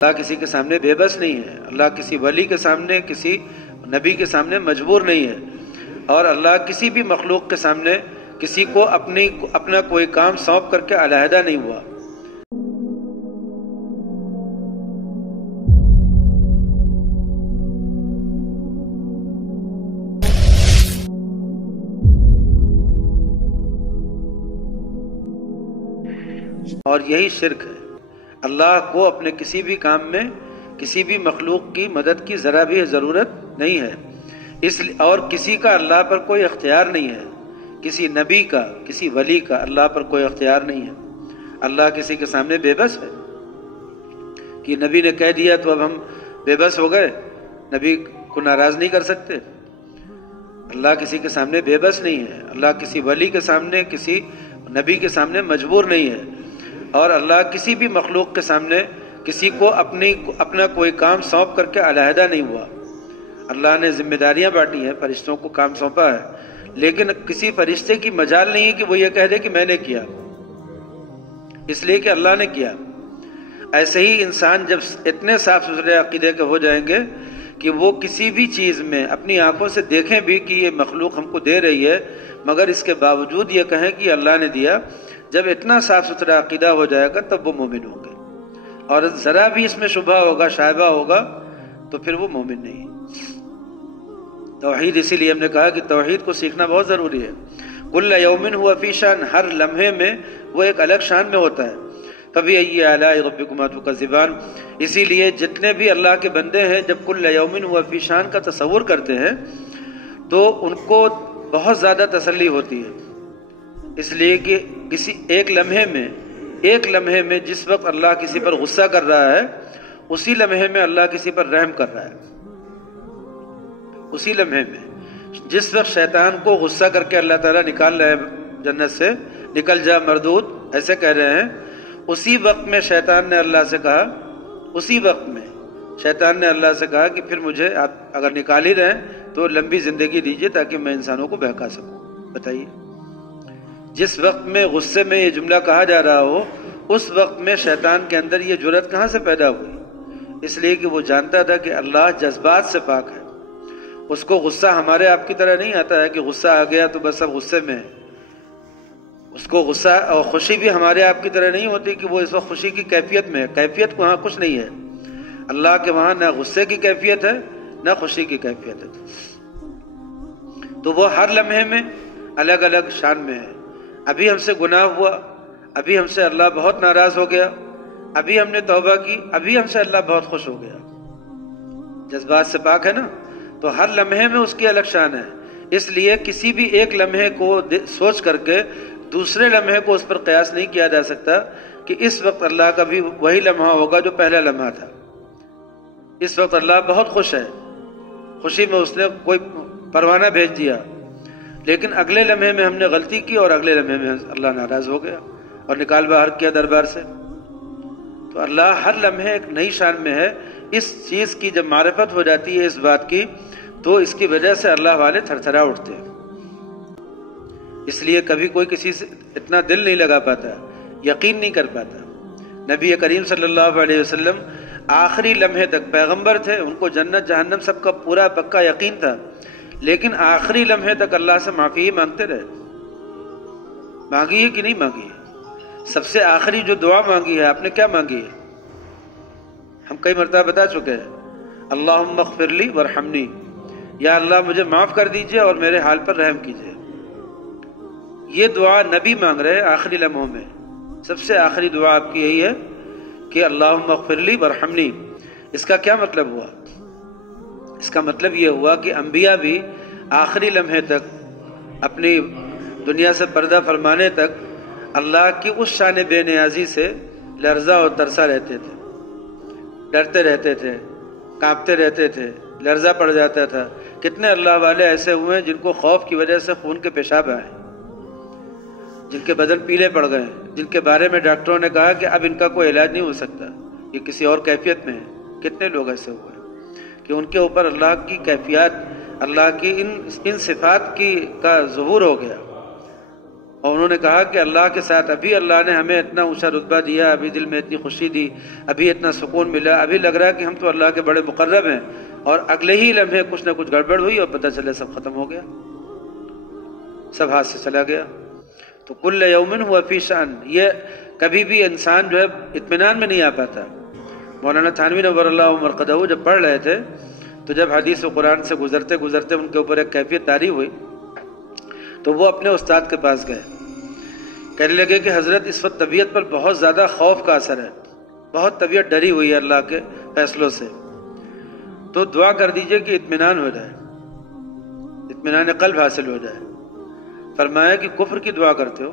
اللہ کسی کے سامنے بے بس نہیں ہے، اللہ کسی ولی کے سامنے، کسی نبی کے سامنے مجبور نہیں ہے، اور اللہ کسی بھی مخلوق کے سامنے کسی کو اپنا کوئی کام سونپ کر کے علیحدہ نہیں ہوا۔ اور یہی شرک ہے، اللہ کو اپنے کسی بھی کام میں کسی بھی مخلوق کی مدد کی ذرا بھی ضرورت نہیں ہے، اور کسی کا اللہ پر کوئی اختیار نہیں ہے، کسی نبی کا، کسی ولی کا اللہ پر کوئی اختیار نہیں ہے۔ اللہ کسی کے سامنے بے بس ہے کہ نبی نے کہہ دیا تو اب ہم بے بس ہو گئے، نبی کو ناراض نہیں کر سکتے۔ اللہ کسی کے سامنے بے بس نہیں ہے، اللہ کسی ولی کے سامنے، کسی نبی کے سامنے مجبور نہیں ہے، اور اللہ کسی بھی مخلوق کے سامنے کسی کو اپنا کوئی کام سونپ کر کے علیحدہ نہیں ہوا۔ اللہ نے ذمہ داریاں بانٹی ہیں، فرشتوں کو کام سونپا ہے، لیکن کسی فرشتے کی مجال نہیں ہے کہ وہ یہ کہہ دے کہ میں نے کیا، اس لیے کہ اللہ نے کیا۔ ایسے ہی انسان جب اتنے صاف ستھرے عقیدے کے ہو جائیں گے کہ وہ کسی بھی چیز میں اپنی آنکھوں سے دیکھیں بھی کہ یہ مخلوق ہم کو دے رہی ہے، مگر اس کے باوجود یہ کہیں کہ اللہ نے دیا، جب اتنا صاف ستھرا عقیدہ ہو جائے گا تب وہ مومن ہوں گے، اور ذرا بھی اس میں شبہ ہوگا، شائبہ ہوگا، تو پھر وہ مومن نہیں۔ توحید، اسی لیے ہم نے کہا کہ توحید کو سیکھنا بہت ضروری ہے۔ کل یوم ہوا فی شان، ہر لمحے میں وہ ایک الگ شان میں ہوتا ہے۔ فبأي آلاء ربكما تكذبان، اسی لیے جتنے بھی اللہ کے بندے ہیں جب کل یوم ہوا فی شان کا تصور کرتے ہیں تو ان کو بہت زیادہ تسلی ہوتی ہے، اس لیے کہ کسی ایک لمحے میں جس وقت اللہ کسی پر غصہ کر رہا ہے، اسی لمحے میں اللہ کسی پر رحم کر رہا ہے۔ اسی لمحے میں جس وقت شیطان کو غصہ کر کے اللہ تعالیٰ نکال رہے ہیں جنت سے، نکل جا مردود ایسے کہہ رہے ہیں، اسی وقت میں شیطان نے اللہ سے کہا کہ پھر مجھے آپ اگر نکال ہی رہے ہیں تو لمبی زندگی دیجیے تاکہ میں انسانوں کو بہکا سکوں۔ بتائیے، جس وقت میں غصے میں یہ جملہ کہا جا رہا ہو، اس وقت میں شیطان کے اندر یہ جرأت کہاں سے پیدا ہوئی؟ اس لیے کہ وہ جانتا تھا کہ اللہ جذبات سے پاک ہے، اس کو غصہ ہمارے آپ کی طرح نہیں آتا ہے کہ غصہ آ گیا تو بس اب غصے میں ہے۔ اس کو غصہ اور خوشی بھی ہمارے آپ کی طرح نہیں ہوتی کہ وہ اس وقت خوشی کی کیفیت میں ہے، کیفیت وہاں کچھ نہیں ہے۔ اللہ کے وہاں نہ غصے کی کیفیت ہے نہ خوشی کی کیفیت ہے، تو وہ ہر لمحے میں الگ الگ شان میں ہے۔ ابھی ہم سے گناہ ہوا، ابھی ہم سے اللہ بہت ناراض ہو گیا، ابھی ہم نے توبہ کی، ابھی ہم سے اللہ بہت خوش ہو گیا۔ جذبات سے پاک ہے نا، تو ہر لمحے میں اس کی الگ شان ہے، اس لیے کسی بھی ایک لمحے کو سوچ کر کے دوسرے لمحے کو اس پر قیاس نہیں کیا جا سکتا کہ اس وقت اللہ کا بھی وہی لمحہ ہوگا جو پہلا لمحہ تھا۔ اس وقت اللہ بہت خوش ہے، خوشی میں اس نے کوئی پروانہ بھیج دیا، لیکن اگلے لمحے میں ہم نے غلطی کی اور اگلے لمحے میں اللہ ناراض ہو گیا اور نکال باہر کیا دربار سے۔ تو اللہ ہر لمحے ایک نئی شان میں ہے۔ اس چیز کی جب معرفت ہو جاتی ہے اس بات کی، تو اس کی وجہ سے اللہ والے تھر تھرا اٹھتے ہیں۔ اس لیے کبھی کوئی کسی سے اتنا دل نہیں لگا پاتا، یقین نہیں کر پاتا۔ نبی کریم صلی اللہ علیہ وسلم آخری لمحے تک پیغمبر تھے، ان کو جنت جہنم سب کا پورا پکا یقین تھا، لیکن آخری لمحے تک اللہ سے معافی ہی مانگتے رہے۔ مانگی ہے کہ نہیں مانگی ہے؟ سب سے آخری جو دعا مانگی ہے آپ نے، کیا مانگی ہے؟ ہم کئی مرتبہ بتا چکے ہیں، اللہم اغفر لی وارحمنی، یا اللہ مجھے معاف کر دیجئے اور میرے حال پر رحم کیجئے۔ یہ دعا نبی مانگ رہے آخری لمحوں میں، سب سے آخری دعا آپ کی یہی ہے کہ اللہم اغفر لی وارحمنی۔ اس کا کیا مطلب ہوا؟ اس کا مطلب یہ ہوا کہ انبیاء بھی آخری لمحے تک، اپنی دنیا سے پردہ فرمانے تک، اللہ کی اس شان بے نیازی سے لرزہ اور ترسا رہتے تھے، ڈرتے رہتے تھے، کانپتے رہتے تھے، لرزہ پڑ جاتا تھا۔ کتنے اللہ والے ایسے ہوئے ہیں جن کو خوف کی وجہ سے خون کے پیشاب آئے، جن کے بدن پیلے پڑ گئے، جن کے بارے میں ڈاکٹروں نے کہا کہ اب ان کا کوئی علاج نہیں ہو سکتا، یہ کسی اور کیفیت میں ہے۔ کتنے لوگ ایسے ہوئے کہ ان کے اوپر اللہ کی کیفیات، اللہ کی ان صفات کا ظہور ہو گیا، اور انہوں نے کہا کہ اللہ کے ساتھ ابھی اللہ نے ہمیں اتنا اونچا رتبہ دیا، ابھی دل میں اتنی خوشی دی، ابھی اتنا سکون ملا، ابھی لگ رہا ہے کہ ہم تو اللہ کے بڑے مقرب ہیں، اور اگلے ہی لمحے کچھ نہ کچھ گڑبڑ ہوئی اور پتہ چلے سب ختم ہو گیا، سب ہاتھ سے چلا گیا۔ تو کل یومن ہوا فی شأن، یہ کبھی بھی انسان جو ہے اطمینان میں نہیں آ پاتا۔ مولانا تھانوی نور اللہ مرقدہ جب پڑھ رہے تھے تو جب حدیث و قرآن سے گزرتے گزرتے ان کے اوپر ایک کیفیت طاری ہوئی تو وہ اپنے استاد کے پاس گئے، کہنے لگے کہ حضرت اس وقت طبیعت پر بہت زیادہ خوف کا اثر ہے، بہت طبیعت ڈری ہوئی ہے اللہ کے فیصلوں سے، تو دعا کر دیجئے کہ اطمینان ہو جائے، اطمینان قلب حاصل ہو جائے۔ فرمایا کہ کفر کی دعا کرتے ہو،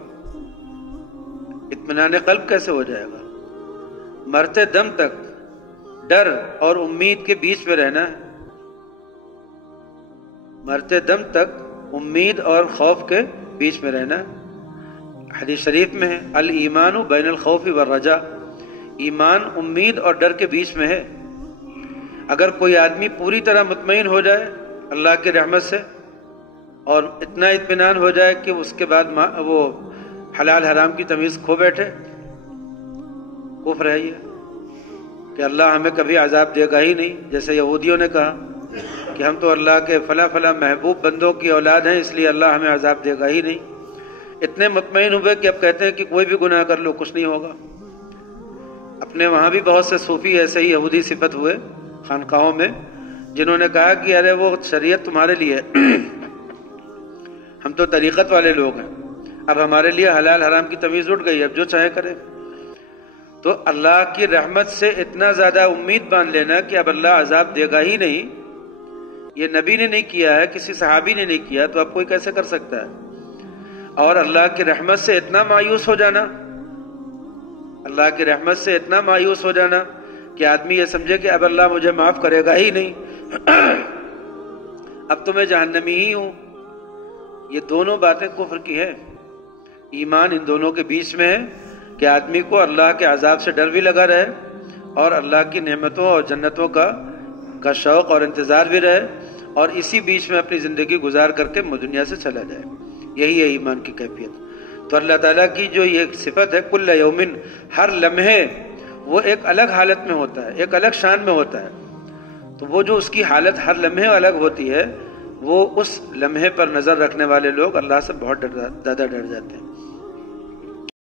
اطمینان قلب کیسے ہو جائے گا؟ مرتے دم تک ڈر اور امید کے بیچ میں رہنا ہے، مرتے دم تک امید اور خوف کے بیچ میں رہنا ہے۔ حدیث شریف میں ہے الایمان بین الخوف والرجاء، ایمان امید اور ڈر کے بیچ میں ہے۔ اگر کوئی آدمی پوری طرح مطمئن ہو جائے اللہ کی رحمت سے اور اتنا اطمینان ہو جائے کہ اس کے بعد وہ حلال حرام کی تمیز کھو بیٹھے، کفر ہے یہ کہ اللہ ہمیں کبھی عذاب دے گا ہی نہیں، جیسے یہودیوں نے کہا کہ ہم تو اللہ کے فلاں فلاں محبوب بندوں کی اولاد ہیں اس لیے اللہ ہمیں عذاب دے گا ہی نہیں۔ اتنے مطمئن ہوئے کہ اب کہتے ہیں کہ کوئی بھی گناہ کر لو کچھ نہیں ہوگا۔ اپنے وہاں بھی بہت سے صوفی ایسے ہی یہودی صفت ہوئے خانقاہوں میں، جنہوں نے کہا کہ ارے وہ شریعت تمہارے لیے ہم تو طریقت والے لوگ ہیں، اب ہمارے لیے حلال حرام کی تمیز اٹھ گئی، اب جو چاہے کرے۔ تو اللہ کی رحمت سے اتنا زیادہ امید باندھ لینا کہ اب اللہ عذاب دے گا ہی نہیں، یہ نبی نے نہیں کیا ہے، کسی صحابی نے نہیں کیا، تو اب کوئی کیسے کر سکتا ہے؟ اور اللہ کی رحمت سے اتنا مایوس ہو جانا، اللہ کی رحمت سے اتنا مایوس ہو جانا کہ آدمی یہ سمجھے کہ اب اللہ مجھے معاف کرے گا ہی نہیں، اب تو میں جہنمی ہی ہوں۔ یہ دونوں باتیں کفر کی ہیں۔ ایمان ان دونوں کے بیچ میں ہے کہ آدمی کو اللہ کے عذاب سے ڈر بھی لگا رہے اور اللہ کی نعمتوں اور جنتوں کا شوق اور انتظار بھی رہے، اور اسی بیچ میں اپنی زندگی گزار کر کے دنیا سے چلا جائے۔ یہی ہے ایمان کی کیفیت۔ تو اللہ تعالیٰ کی جو یہ صفت ہے کل یومن، ہر لمحے وہ ایک الگ حالت میں ہوتا ہے، ایک الگ شان میں ہوتا ہے، تو وہ جو اس کی حالت ہر لمحے الگ ہوتی ہے، وہ اس لمحے پر نظر رکھنے والے لوگ اللہ سے بہت زیادہ ڈر جاتے ہیں۔